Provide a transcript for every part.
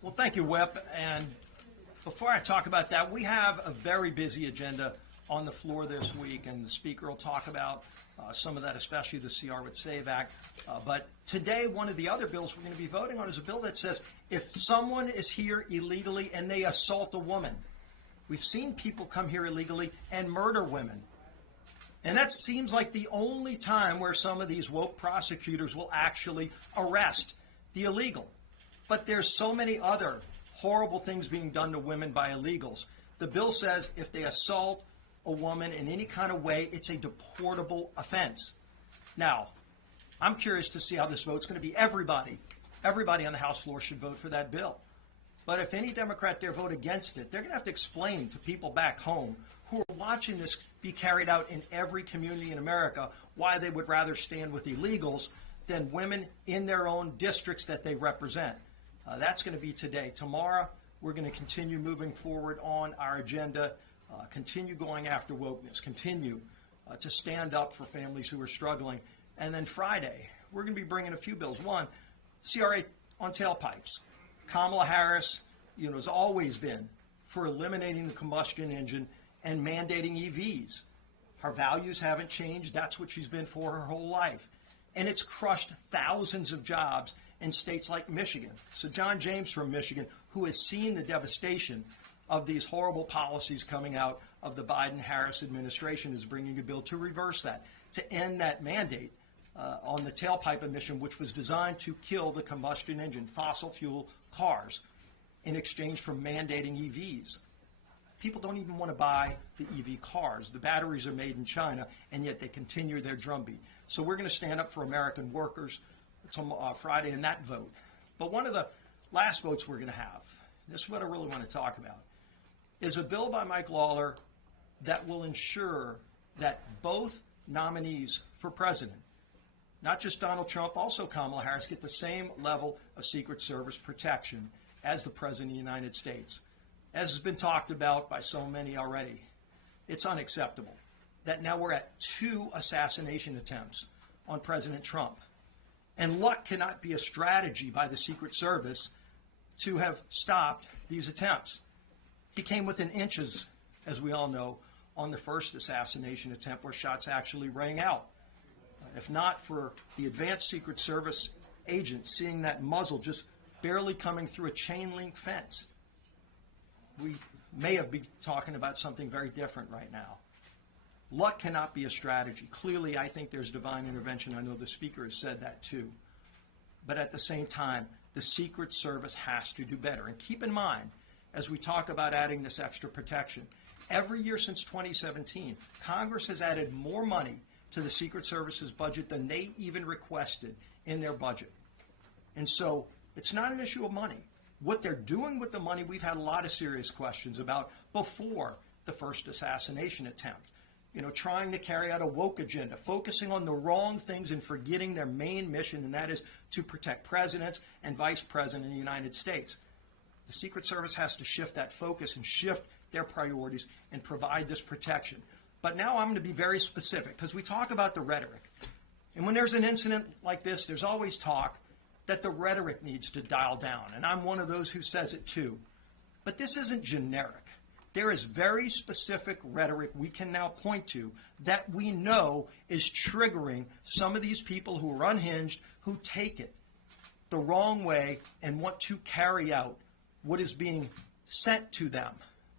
Well, thank you, Whip. And before I talk about that, we have a very busy agenda on the floor this week, and the Speaker will talk about some of that, especially the CR with SAVE Act. But today, one of the other bills we're going to be voting on is a bill that says if someone is here illegally and they assault a woman, we've seen people come here illegally and murder women. And that seems like the only time where some of these woke prosecutors will actually arrest the illegal. But there's so many other horrible things being done to women by illegals. The bill says if they assault a woman in any kind of way, it's a deportable offense. Now, I'm curious to see how this vote's going to be. Everybody on the House floor should vote for that bill. But if any Democrat dare vote against it, they're going to have to explain to people back home who are watching this be carried out in every community in America why they would rather stand with illegals than women in their own districts that they represent. That's going to be today. Tomorrow, we're going to continue moving forward on our agenda, continue going after wokeness, continue to stand up for families who are struggling. And then Friday, we're going to be bringing a few bills. One, CRA on tailpipes. Kamala Harris, has always been for eliminating the combustion engine and mandating EVs. Her values haven't changed. That's what she's been for her whole life. And it's crushed thousands of jobs in states like Michigan. So John James from Michigan, who has seen the devastation of these horrible policies coming out of the Biden-Harris administration, is bringing a bill to reverse that, to end that mandate on the tailpipe emission, which was designed to kill the combustion engine, fossil fuel cars, in exchange for mandating EVs. People don't even want to buy the EV cars. The batteries are made in China, and yet they continue their drumbeat. So we're going to stand up for American workers Friday in that vote. But one of the last votes we're going to have, this is what I really want to talk about, is a bill by Mike Lawler that will ensure that both nominees for president, not just Donald Trump, also Kamala Harris, get the same level of Secret Service protection as the President of the United States. As has been talked about by so many already, it's unacceptable that now we're at 2 assassination attempts on President Trump. And luck cannot be a strategy by the Secret Service to have stopped these attempts. He came within inches, as we all know, on the first assassination attempt where shots actually rang out. If not for the advanced Secret Service agents seeing that muzzle just barely coming through a chain link fence, we may have been talking about something very different right now. Luck cannot be a strategy. Clearly, I think there's divine intervention. I know the Speaker has said that too. But at the same time, the Secret Service has to do better. And keep in mind, as we talk about adding this extra protection, every year since 2017, Congress has added more money to the Secret Service's budget than they even requested in their budget. And so it's not an issue of money. What they're doing with the money, we've had a lot of serious questions about before the first assassination attempt. Trying to carry out a woke agenda, focusing on the wrong things and forgetting their main mission, and that is to protect presidents and vice presidents in the United States. The Secret Service has to shift that focus and shift their priorities and provide this protection. But now I'm going to be very specific because we talk about the rhetoric. And when there's an incident like this, there's always talk that the rhetoric needs to dial down. And I'm one of those who says it too. But this isn't generic. There is very specific rhetoric we can now point to that we know is triggering some of these people who are unhinged, who take it the wrong way and want to carry out what is being sent to them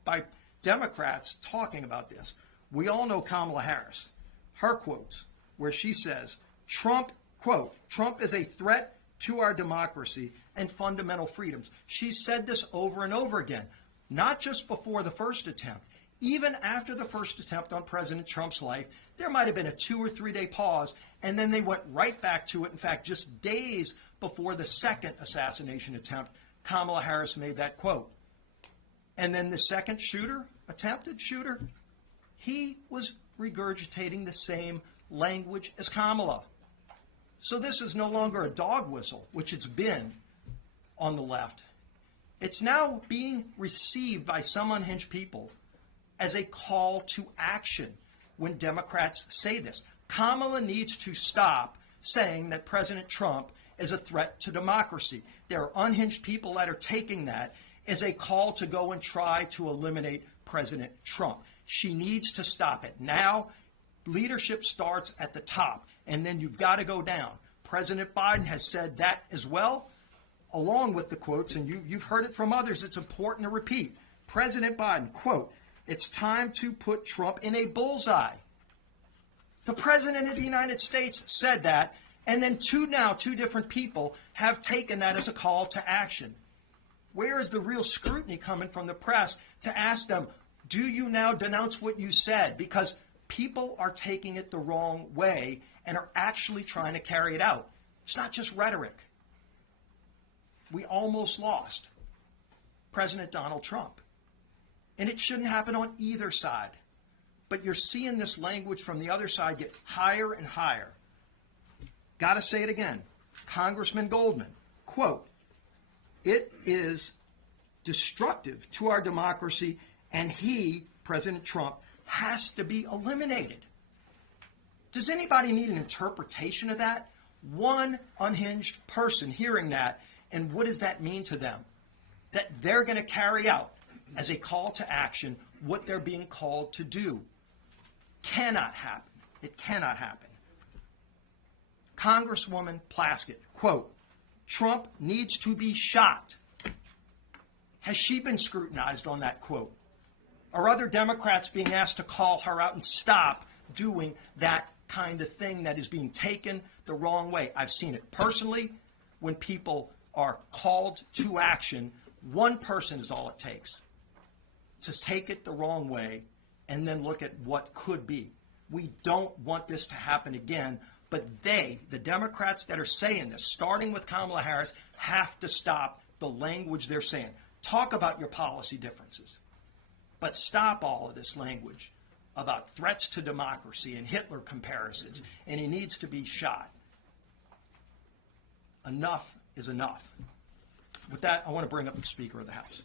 by Democrats talking about this. We all know Kamala Harris, her quotes, where she says, Trump, quote, Trump is a threat to our democracy and fundamental freedoms. She said this over and over again. Not just before the first attempt. Even after the first attempt on President Trump's life, there might have been a 2 or 3 day pause, and then they went right back to it. In fact, just days before the second assassination attempt, Kamala Harris made that quote. And then the second attempted shooter, he was regurgitating the same language as Kamala. So this is no longer a dog whistle, which it's been on the left. It's now being received by some unhinged people as a call to action when Democrats say this. Kamala needs to stop saying that President Trump as a threat to democracy. There are unhinged people that are taking that as a call to go and try to eliminate President Trump. She needs to stop it. Now, leadership starts at the top, and then you've got to go down. President Biden has said that as well, along with the quotes, and you've heard it from others. It's important to repeat. President Biden, quote, "It's time to put Trump in a bullseye." The President of the United States said that, and then two different people have taken that as a call to action. Where is the real scrutiny coming from the press to ask them, do you now denounce what you said? Because people are taking it the wrong way and are actually trying to carry it out. It's not just rhetoric. We almost lost President Donald Trump. And it shouldn't happen on either side. But you're seeing this language from the other side get higher and higher. Got to say it again. Congressman Goldman, quote, "It is destructive to our democracy, and he, President Trump, has to be eliminated." Does anybody need an interpretation of that? One unhinged person hearing that, and what does that mean to them? That they're going to carry out as a call to action what they're being called to do. Cannot happen. It cannot happen. Congresswoman Plaskett, quote, "Trump needs to be shot." Has she been scrutinized on that quote? Are other Democrats being asked to call her out and stop doing that kind of thing that is being taken the wrong way? I've seen it personally. When people are called to action, one person is all it takes to take it the wrong way and then look at what could be. We don't want this to happen again, but the Democrats that are saying this, starting with Kamala Harris, have to stop the language they're saying. Talk about your policy differences, but stop all of this language about threats to democracy and Hitler comparisons, and he needs to be shot. Enough is enough. With that, I want to bring up the Speaker of the House.